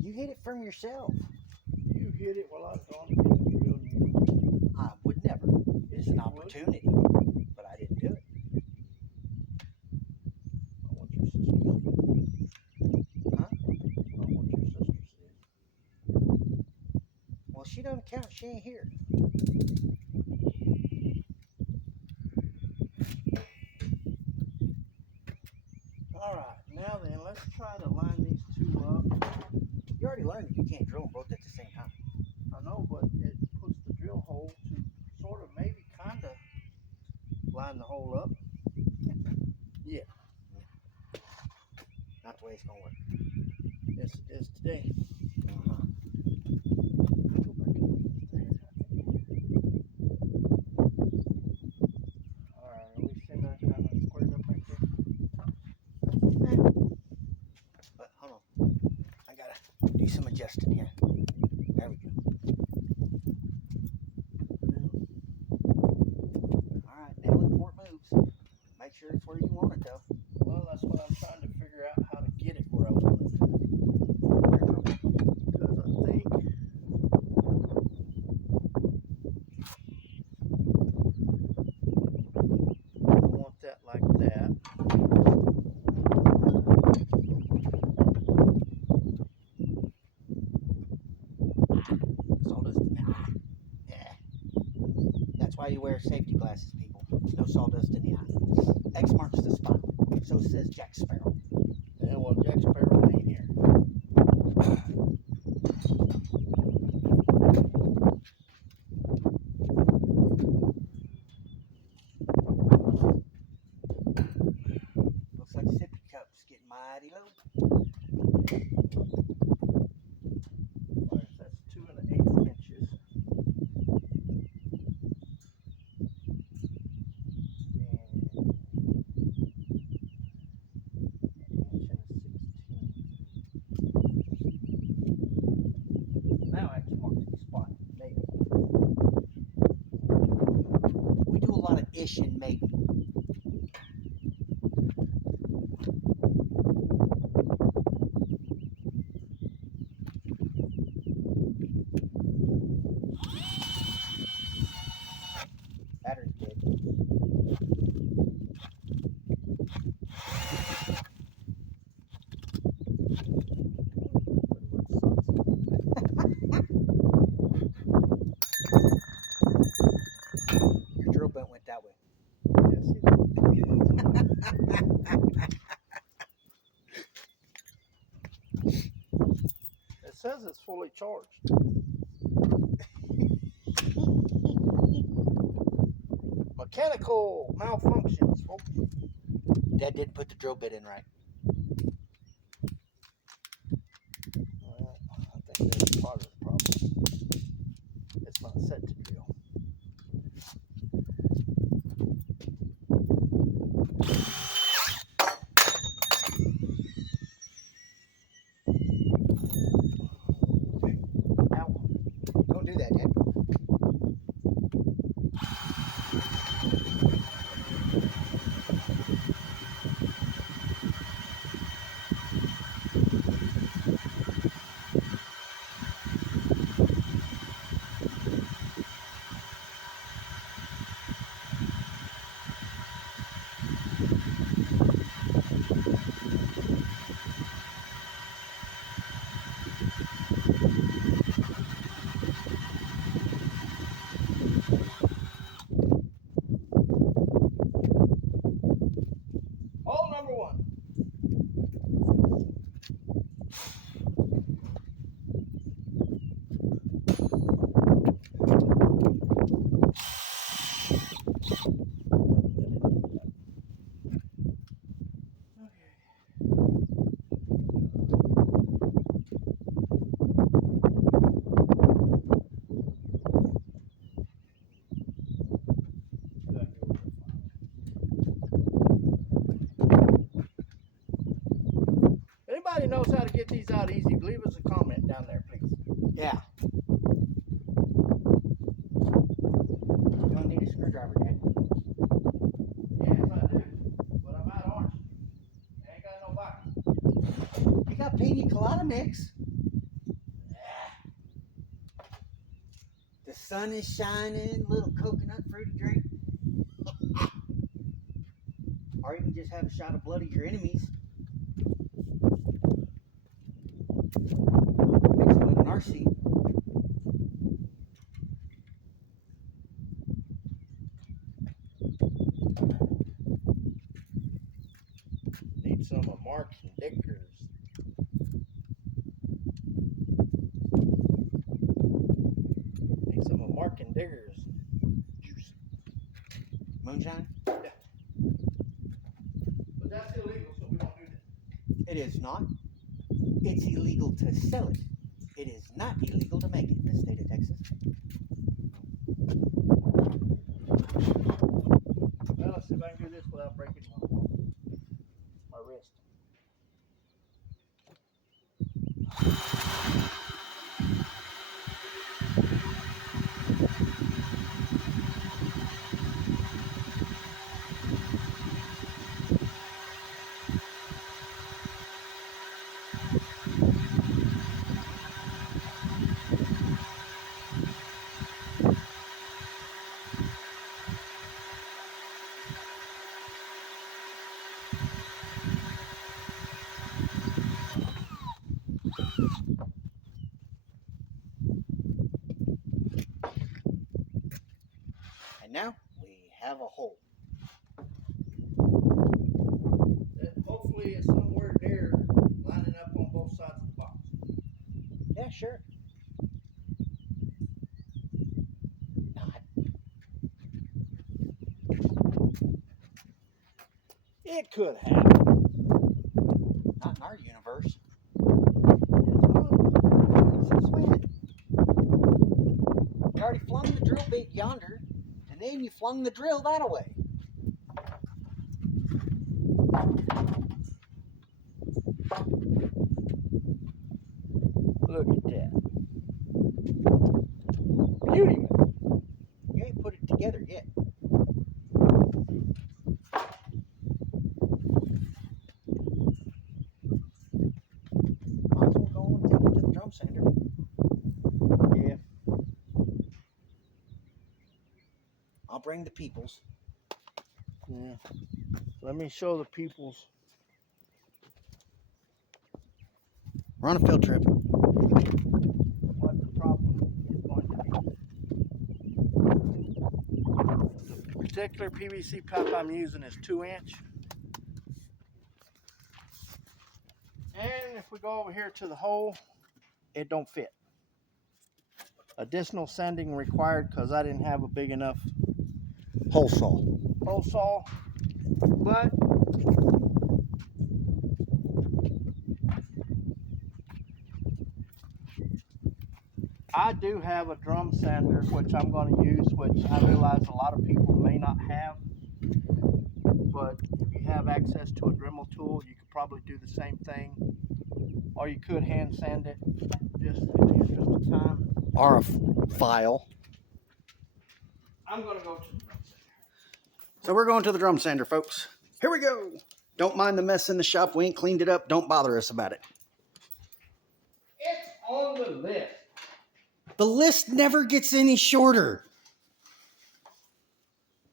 You hit it from yourself. You hit it while I was on the drill. I would never. It's an opportunity, but I didn't do it. I want your sister. Huh? I want your sister said. Well, she doesn't count. She ain't here. All right, now then, let's try to line these two up. You already learned that you can't drill them both at the same time. I know, but it puts the drill hole to sort of maybe kind of line the hole up. Yeah. Not the way it's gonna work. Yes, it is today. Uh-huh. Go back and look at there, I think. All right, are we seeing that kind of squared up right there? But hold on, I gotta do some adjusting here. There we go. All right, nail it before it moves. Make sure it's where you want it though. Well, that's what I'm trying to figure out, how to get it where I want it. Because I think I want that like that. Sawdust in the eye. Yeah. That's why you wear safety glasses, people. No sawdust in the eye. X marks the spot. So says Jack Sparrow. Yeah, well, Jack Sparrow ain't here. Looks like sippy cup's getting mighty low. Right, that's 2 1/8 inches. Now X marks the spot. Maybe. We do a lot of ish and maybe. Battery's dead. Your drill bit went that way. Yes, it is. It says it's fully charged. Mechanical malfunctions, folks. Dad didn't put the drill bit in right. Well, I think that's part of the problem. It's not set to drill. Ow. Don't do that, Dad. Hole number 1. Anybody knows how to get these out easy, leave us a comment down there, please. Yeah. You don't need a screwdriver, Dad. Yes, I do. But I'm out of orange. I ain't got no box. You got pina colada Nix. The sun is shining, little coconut fruity drink. Or you can just have a shot of blood of your enemies. Mix it with an RC. Need some of Mark and Dickers. Need some of Mark and Diggers juice. Moonshine? Yeah. But that's illegal, so we don't do that. It is not. It's illegal to sell it. It is not illegal to make it in the state of Texas. Well, let's see if I can do this without breaking my wrist. And now we have a hole. Hopefully it's somewhere there lining up on both sides of the box. Yeah, sure. Not. It could happen. Not in our universe. Since when? You already flung the drill bit yonder, and then you flung the drill that away. Look at that. Beauty. You ain't put it together yet. Might as well go and take it to the drum sander. Yeah. I'll bring the peoples. Yeah. Let me show the peoples. We're on a field trip. What the problem is going to be. The particular PVC pipe I'm using is 2-inch. And if we go over here to the hole, it don't fit. Additional sanding required because I didn't have a big enough Hole saw. hole saw. But I do have a drum sander, which I'm going to use, which I realize a lot of people may not have. But if you have access to a Dremel tool, you could probably do the same thing. Or you could hand sand it, just in the interest of time. Or a file. I'm going to go to the drum sander. So we're going to the drum sander, folks. Here we go. Don't mind the mess in the shop. We ain't cleaned it up. Don't bother us about it. It's on the list. The list never gets any shorter.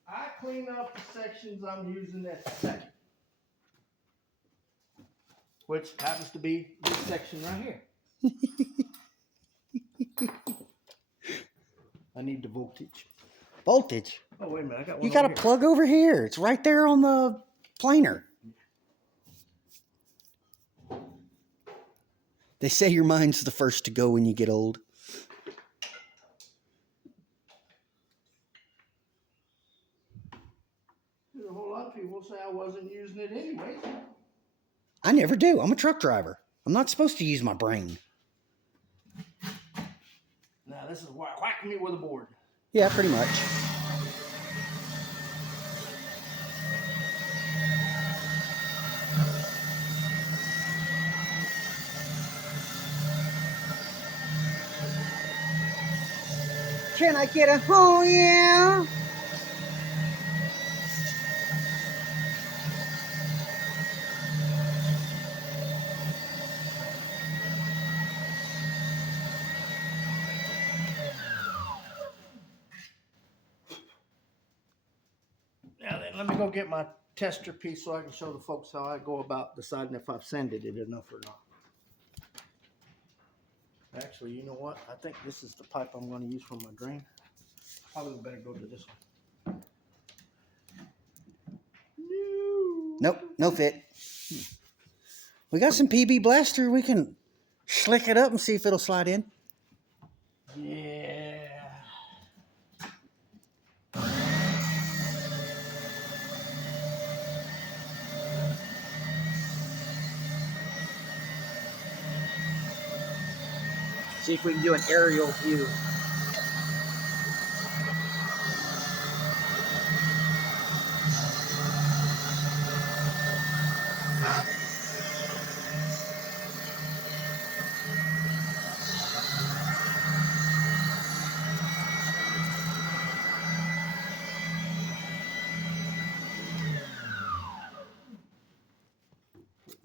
I clean up the sections I'm using at second. Which happens to be this section right here. I need the voltage. Voltage? Oh, wait a minute. I got one. You got a plug over here. It's right there on the planer. They say your mind's the first to go when you get old. There's a whole lot of people say I wasn't using it anyways. I never do. I'm a truck driver. I'm not supposed to use my brain. Now this is whack me with a board. Yeah, pretty much. Can I get a oh yeah? let me go get my tester piece so I can show the folks how I go about deciding if I've sanded it enough or not. Actually, you know what? I think this is the pipe I'm going to use for my drain. Probably better go to this one. Nope, no fit. We got some PB Blaster. We can slick it up and see if it'll slide in. Yeah. See if we can do an aerial view.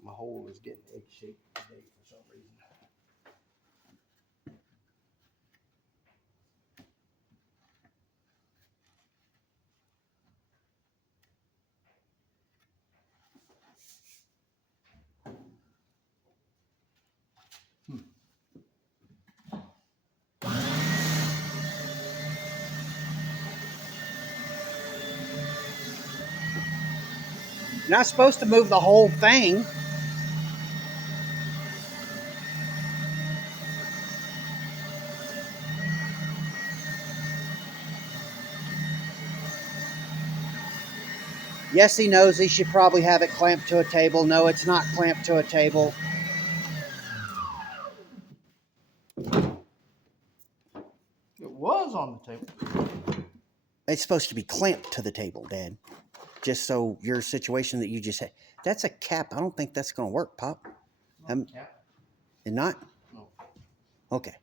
My hole is getting egg shaped today for some reason. You're not supposed to move the whole thing. Yes, he knows he should probably have it clamped to a table. No, it's not clamped to a table. It was on the table. It's supposed to be clamped to the table, Dad. Just so your situation that you just had. That's a cap. I don't think that's going to work, Pop. Not cap. And not? No. Okay.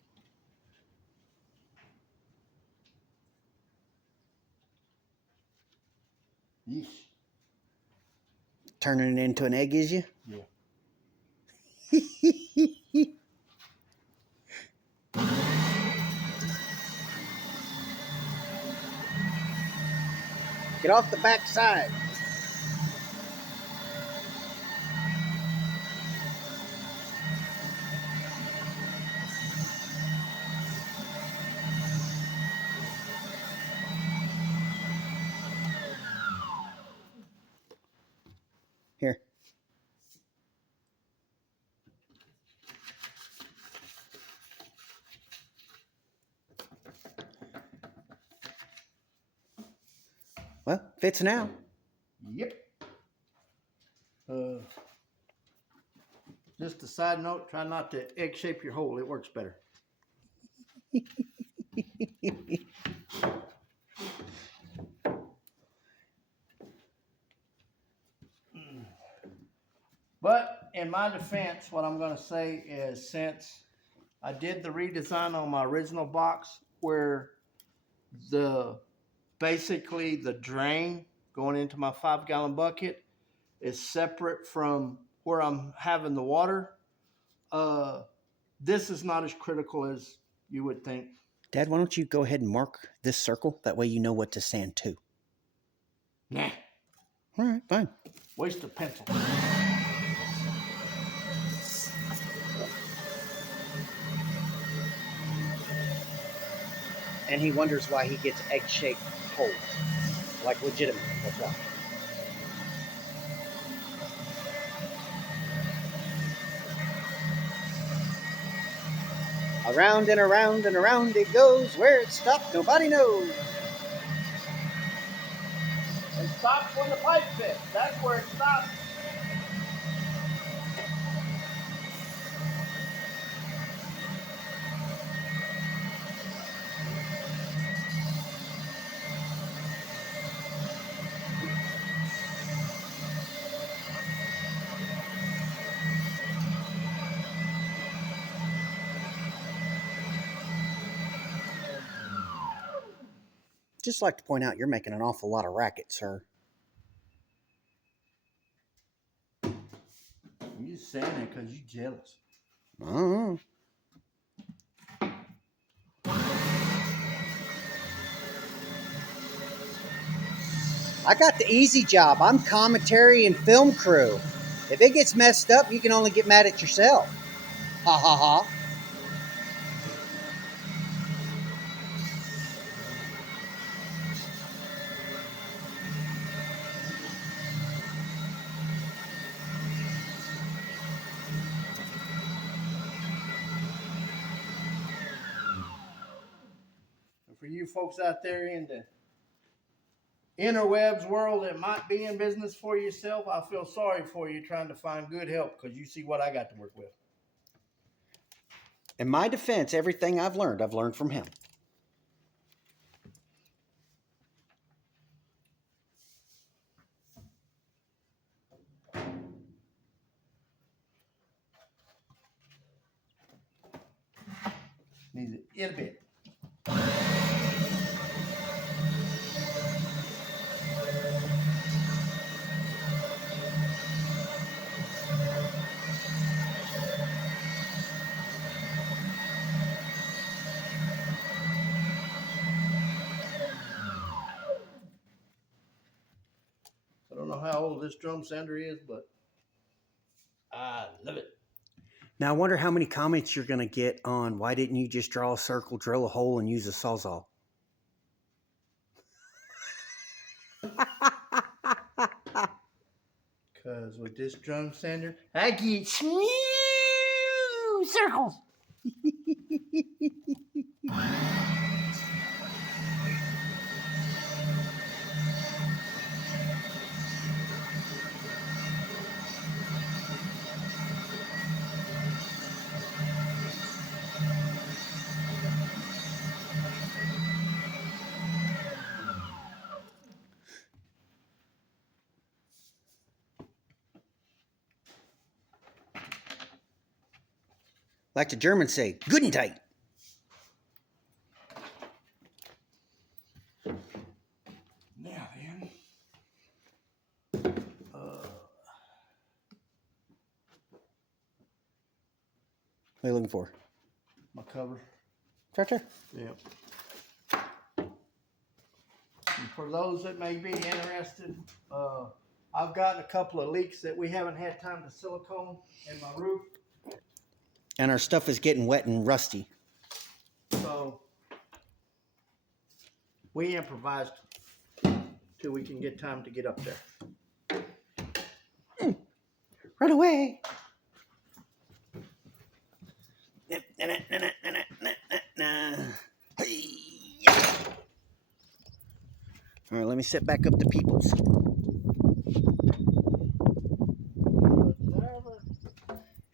Yeesh. Turning it into an egg, is you? Yeah. Get off the back side. Here. Well, fits now. Yep. Just a side note, try not to egg shape your hole. It works better. But in my defense, what I'm going to say is since I did the redesign on my original box where basically the drain going into my 5-gallon bucket is separate from where I'm having the water, this is not as critical as you would think. Dad, why don't you go ahead and mark this circle? That way you know what to sand to. Nah. All right, fine. Waste of pencil. And he wonders why he gets egg-shaped holes. Like legitimately, that's why. Around and around and around it goes. Where it stopped, nobody knows. It stops when the pipe fits. That's where it stops. Just like to point out, you're making an awful lot of racket, sir. You just saying that because you're jealous. Oh. I got the easy job. I'm commentary and film crew. If it gets messed up, you can only get mad at yourself. Ha ha ha. And for you folks out there in the interwebs world that might be in business for yourself, I feel sorry for you trying to find good help because you see what I got to work with. In my defense, everything I've learned from him. Needs it a bit. I don't know how old this drum sander is, but I love it. Now I wonder how many comments you're going to get on why didn't you just draw a circle, drill a hole, and use a sawzall? Because with this drum sander, I get smooth circles. Like the Germans say, good and tight. Now then. What are you looking for? My cover. It's right there. Yep. And for those that may be interested, I've gotten a couple of leaks that we haven't had time to silicone in my roof. And our stuff is getting wet and rusty. So we improvised till we can get time to get up there. Run away. All right, let me set back up the peoples.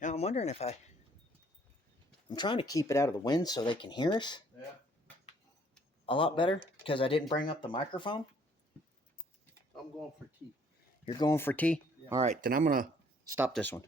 Yeah, I'm wondering if I'm trying to keep it out of the wind so they can hear us. Yeah. A lot better because I didn't bring up the microphone. I'm going for tea. You're going for tea? Yeah. All right, then I'm going to stop this one.